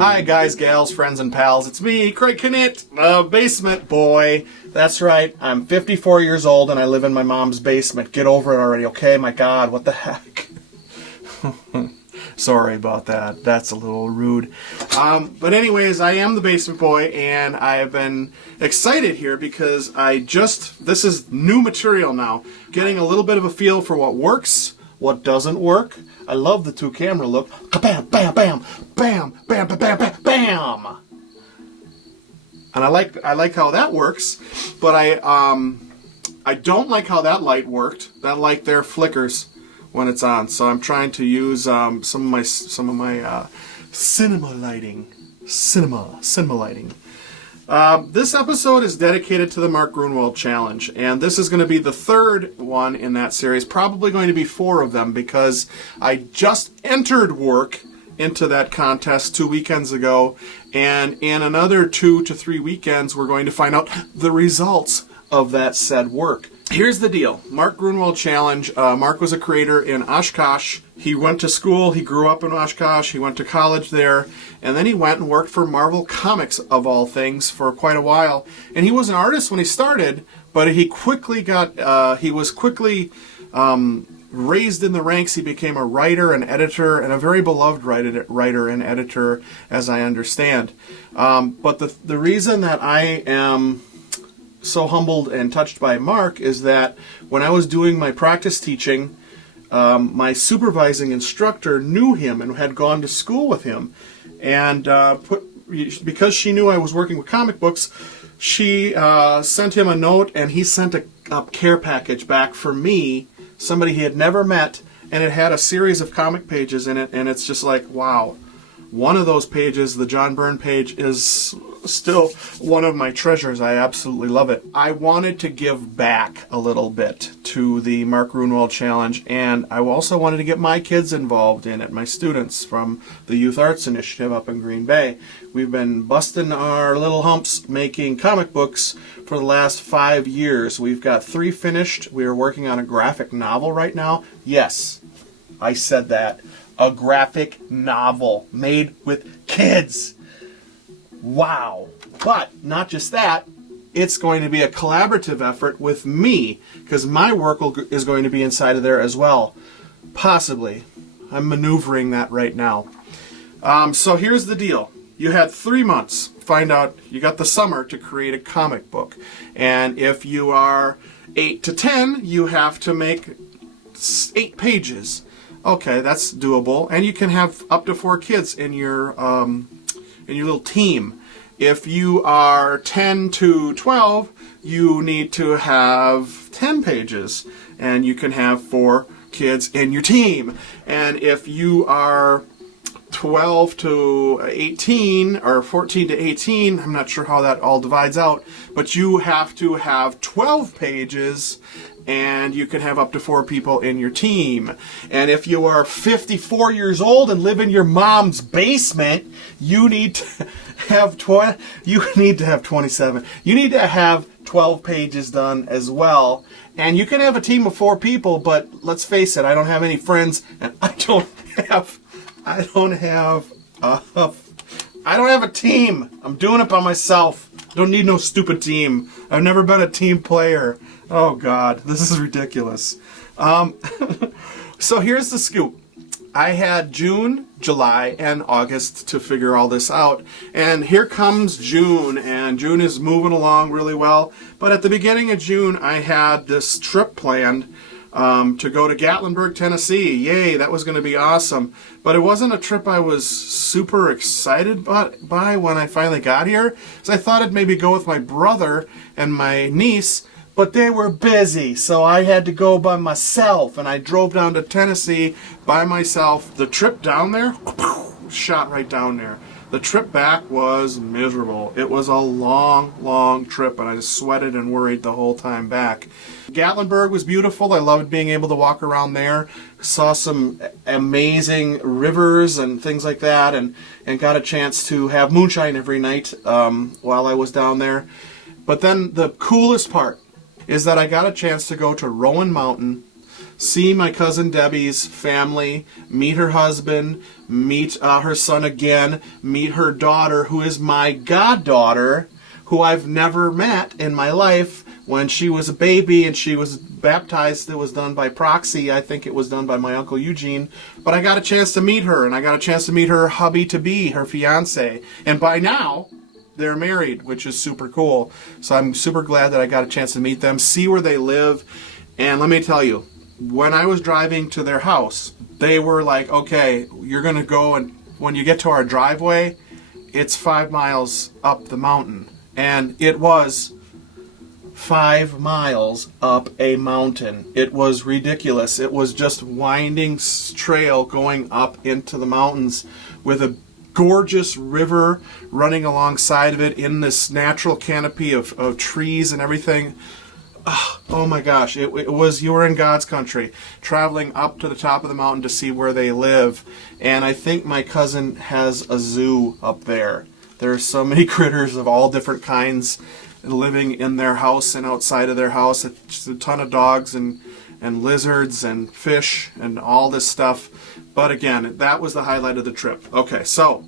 Hi guys, gals, friends, and pals. It's me, Craig Knitt, basement boy. That's right, I'm 54 years old and I live in my mom's basement. Get over it already, okay? My God, what the heck? Sorry about that. That's a little rude. But anyways, I am the basement boy and I have been excited here because this is new material now. Getting a little bit of a feel for what works, what doesn't work. I love the two camera look. Bam, bam, bam, bam, bam, bam, bam, bam, bam. And I like how that works, but I don't like how that light worked. That light there flickers when it's on. So I'm trying to use some of my cinema lighting. Cinema lighting. This episode is dedicated to the Mark Gruenwald Challenge, and this is going to be the third one in that series, probably going to be 4 of them, because I just entered work into that contest 2 weekends ago, and in another 2 to 3 weekends, we're going to find out the results of that said work. Here's the deal. Mark Gruenwald Challenge. Mark was a creator in Oshkosh. He went to school. He grew up in Oshkosh. He went to college there. And then he went and worked for Marvel Comics, of all things, for quite a while. And he was an artist when he started, but he was quickly raised in the ranks. He became a writer and editor, and a very beloved writer and editor, as I understand. But the reason that I am so humbled and touched by Mark is that when I was doing my practice teaching, my supervising instructor knew him and had gone to school with him, and because she knew I was working with comic books, she sent him a note, and he sent a care package back for me, somebody he had never met, and it had a series of comic pages in it, and it's just like, wow. One of those pages, the John Byrne page, is still one of my treasures. I absolutely love it. I wanted to give back a little bit to the Mark Gruenwald Challenge, and I also wanted to get my kids involved in it, my students from the Youth Arts Initiative up in Green Bay. We've been busting our little humps making comic books for the last 5 years. We've got 3 finished. We are working on a graphic novel right now. Yes, I said that. A graphic novel made with kids. Wow. But not just that, it's going to be a collaborative effort with me, because my work is going to be inside of there as well. Possibly. I'm maneuvering that right now. So here's the deal. You had 3 months. Find out, you got the summer to create a comic book. And if you are 8 to 10, you have to make 8 pages. Okay, that's doable, and you can have up to 4 kids in your little team. If you are 10 to 12, you need to have 10 pages, and you can have 4 kids in your team. And if you are 12 to 18 or 14 to 18, I'm not sure how that all divides out, but you have to have 12 pages, and you can have up to 4 people in your team. And if you are 54 years old and live in your mom's basement, you need to have 27. You need to have 12 pages done as well. And you can have a team of 4 people, but let's face it, I don't have any friends, and I don't have a team. I'm doing it by myself. Don't need no stupid team. I've never been a team player. Oh, God, this is ridiculous. So here's the scoop. I had June, July, and August to figure all this out. And here comes June, and June is moving along really well. But at the beginning of June, I had this trip planned to go to Gatlinburg, Tennessee. Yay, that was going to be awesome. But it wasn't a trip I was super excited by when I finally got here. So I thought I'd maybe go with my brother and my niece, but they were busy, so I had to go by myself, and I drove down to Tennessee by myself. The trip down there, shot right down there. The trip back was miserable. It was a long, long trip, and I sweated and worried the whole time back. Gatlinburg was beautiful. I loved being able to walk around there. Saw some amazing rivers and things like that, and got a chance to have moonshine every night while I was down there. But then the coolest part is that I got a chance to go to Rowan Mountain, see my cousin Debbie's family, meet her husband, meet her son again, meet her daughter, who is my goddaughter, who I've never met in my life. When she was a baby and she was baptized, it was done by proxy. I think it was done by my Uncle Eugene. But I got a chance to meet her, and I got a chance to meet her hubby-to-be, her fiance. And by now, they're married, which is super cool. So I'm super glad that I got a chance to meet them, see where they live. And let me tell you, when I was driving to their house, they were like, okay, you're going to go, and when you get to our driveway, it's 5 miles up the mountain. And it was 5 miles up a mountain. It was ridiculous. It was just winding trail going up into the mountains with a gorgeous river running alongside of it in this natural canopy of trees and everything. Oh my gosh, it was, you were in God's country, traveling up to the top of the mountain to see where they live. And I think my cousin has a zoo up there. There's so many critters of all different kinds living in their house and outside of their house. Just a ton of dogs and lizards and fish and all this stuff. But again, that was the highlight of the trip. Okay, so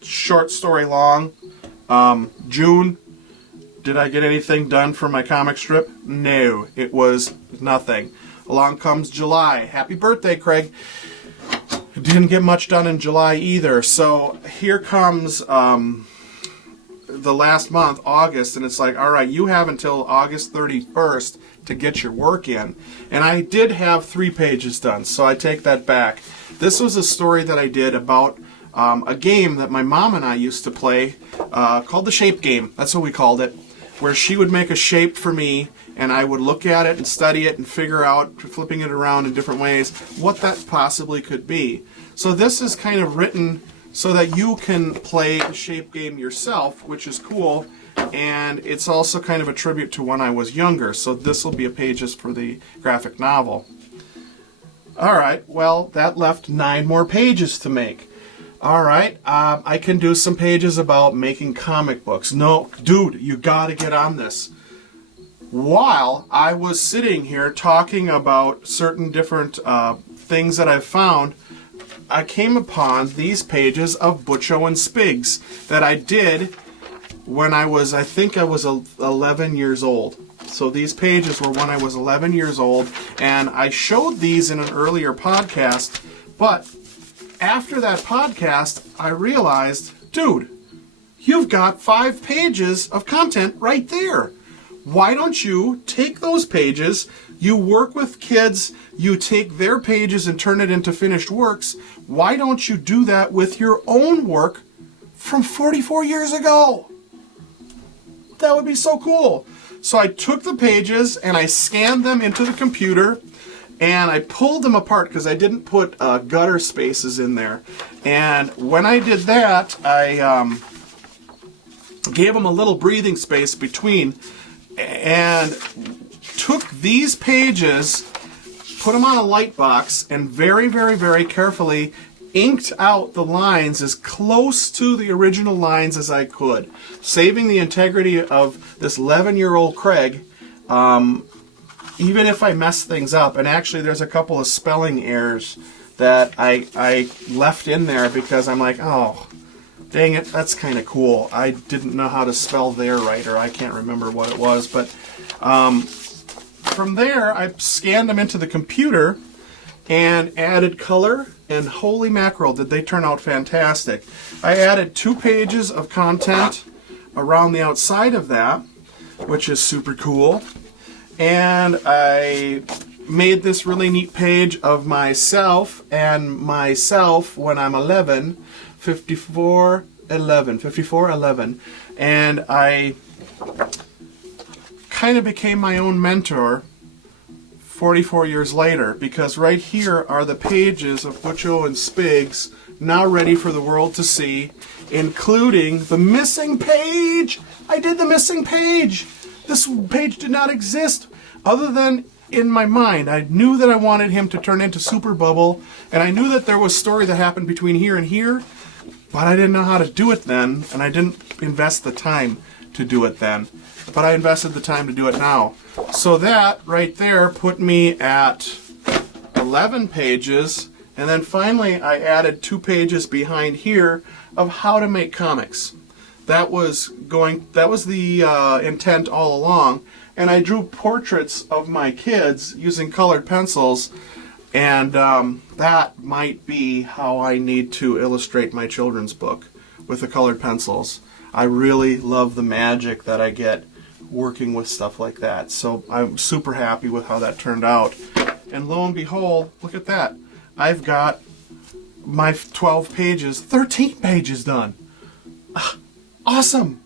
short story long. June, did I get anything done for my comic strip? No, it was nothing. Along comes July. Happy birthday, Craig. Didn't get much done in July either. So here comes the last month, August, and it's like, all right, you have until August 31st to get your work in. And I did have 3 pages done, so I take that back. This was a story that I did about a game that my mom and I used to play called the Shape Game. That's what we called it, where she would make a shape for me, and I would look at it and study it and figure out, flipping it around in different ways, what that possibly could be. So this is kind of written so that you can play a shape game yourself, which is cool, and it's also kind of a tribute to when I was younger. So this will be a pages for the graphic novel. All right, well, that left 9 more pages to make. All right, I can do some pages about making comic books. No, dude, you got to get on this. While I was sitting here talking about certain different things that I've found, I came upon these pages of Butcho and Spigs that I did when I think I was 11 years old. So these pages were when I was 11 years old, and I showed these in an earlier podcast, but after that podcast, I realized, dude, you've got 5 pages of content right there. Why don't you take those pages, you work with kids, you take their pages and turn it into finished works. Why don't you do that with your own work from 44 years ago? That would be so cool. So I took the pages and I scanned them into the computer and I pulled them apart because I didn't put gutter spaces in there. And when I did that, I gave them a little breathing space between and took these pages, put them on a light box, and very, very, very carefully inked out the lines as close to the original lines as I could, saving the integrity of this 11-year-old Craig, even if I mess things up. And actually, there's a couple of spelling errors that I left in there because I'm like, oh, dang it, that's kind of cool. I didn't know how to spell there right, or I can't remember what it was. But from there, I scanned them into the computer and added color, and holy mackerel, did they turn out fantastic. I added 2 pages of content around the outside of that, which is super cool. And I made this really neat page of myself and myself when I'm 11, 54:11, and I kind of became my own mentor 44 years later, because right here are the pages of Butcho and Spigs now ready for the world to see, including the missing page. I did the missing page. This page did not exist other than in my mind. I knew that I wanted him to turn into Super Bubble, and I knew that there was a story that happened between here and here, but I didn't know how to do it then, and I didn't invest the time to do it then. But I invested the time to do it now. So that right there put me at 11 pages, and then finally I added 2 pages behind here of how to make comics. That was the intent all along, and I drew portraits of my kids using colored pencils, and that might be how I need to illustrate my children's book, with the colored pencils. I really love the magic that I get working with stuff like that, so I'm super happy with how that turned out. And lo and behold, look at that. I've got my 12 pages, 13 pages done. Awesome!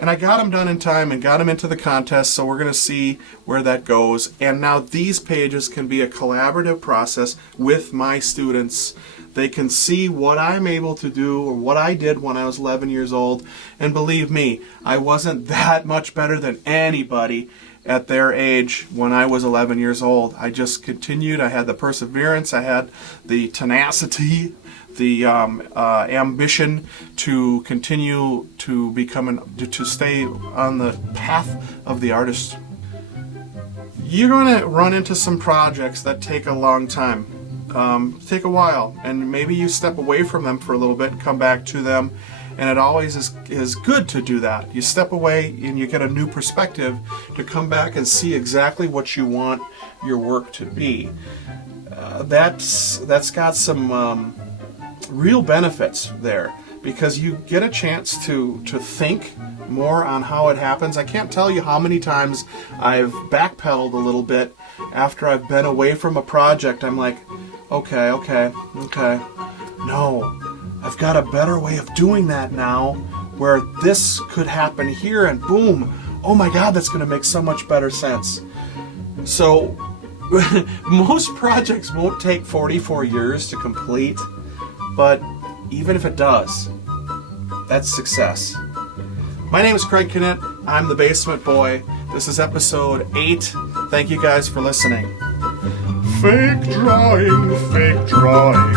And I got them done in time and got them into the contest, so we're going to see where that goes. And now these pages can be a collaborative process with my students. They can see what I'm able to do or what I did when I was 11 years old. And believe me, I wasn't that much better than anybody at their age when I was 11 years old. I just continued. I had the perseverance. I had the tenacity, the ambition to continue to to stay on the path of the artist. You're going to run into some projects that take a long time, take a while, and maybe you step away from them for a little bit and come back to them, and it always is good to do that. You step away and you get a new perspective to come back and see exactly what you want your work to be. That's got some real benefits there, because you get a chance to think more on how it happens. I can't tell you how many times I've backpedaled a little bit after I've been away from a project. I'm like, okay, no, I've got a better way of doing that now, where this could happen here, and boom, oh my God, that's going to make so much better sense. So most projects won't take 44 years to complete, but even if it does, that's success. My name is Craig Knitt. I'm the Basement Boy. This is episode 8. Thank you guys for listening. Fake drawing, drawing.